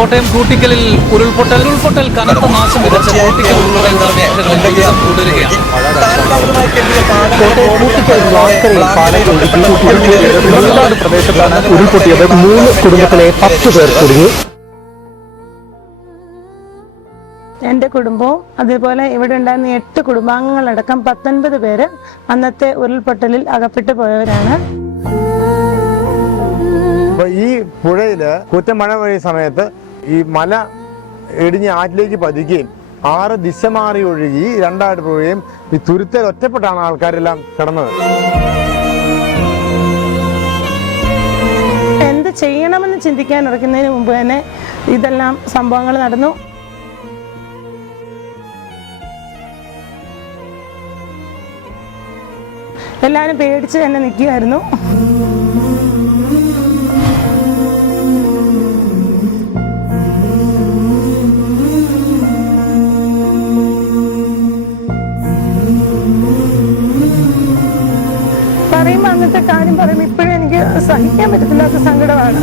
കോട്ടയം കൂട്ടിക്കലിൽ ഉരുൾപൊട്ടൽ കനത്ത നാശം വിതച്ച കൂട്ടിക്കൽ ഉൾപ്പെടെ മേഖലകളിൽ ദുരിതം തുടരുകയാണ്. കോട്ടയം കൂട്ടിക്കൽ വാസ്കരയിൽ പാലം പ്രദേശത്താണ് ഉരുൾപൊട്ടിയത്. 3 കുടുംബത്തിലെ 10 പേർ കുടുങ്ങി. എൻ്റെ കുടുംബവും അതേപോലെ ഇവിടെ ഉണ്ടായിരുന്ന 8 കുടുംബാംഗങ്ങളടക്കം 19 പേര് അന്നത്തെ ഉരുൾപൊട്ടലിൽ അകപ്പെട്ടു പോയവരാണ്. ഈ പുഴയില് കുറ്റമഴ പെയ്യ സമയത്ത് ഈ മല ഇടിഞ്ഞ് ആറ്റിലേക്ക് പതിക്കുകയും 6 ദിശ മാറി ഒഴുകി 2ആയിട്ട് പോവുകയും ഈ തുരുത്തിൽ ഒറ്റപ്പെട്ടാണ് ആൾക്കാരെല്ലാം കിടന്നത്. എന്ത് ചെയ്യണമെന്ന് ചിന്തിക്കാൻ ഇറക്കുന്നതിന് മുമ്പ് തന്നെ ഇതെല്ലാം സംഭവങ്ങൾ നടന്നു. എല്ലാവരും പേടിച്ച് തന്നെ നിൽക്കുകയായിരുന്നു. പറയുമ്പോൾ അന്നത്തെ കാര്യം പറയുമ്പോൾ ഇപ്പോഴും എനിക്ക് സഹിക്കാൻ പറ്റത്തില്ലാത്ത സങ്കടമാണ്.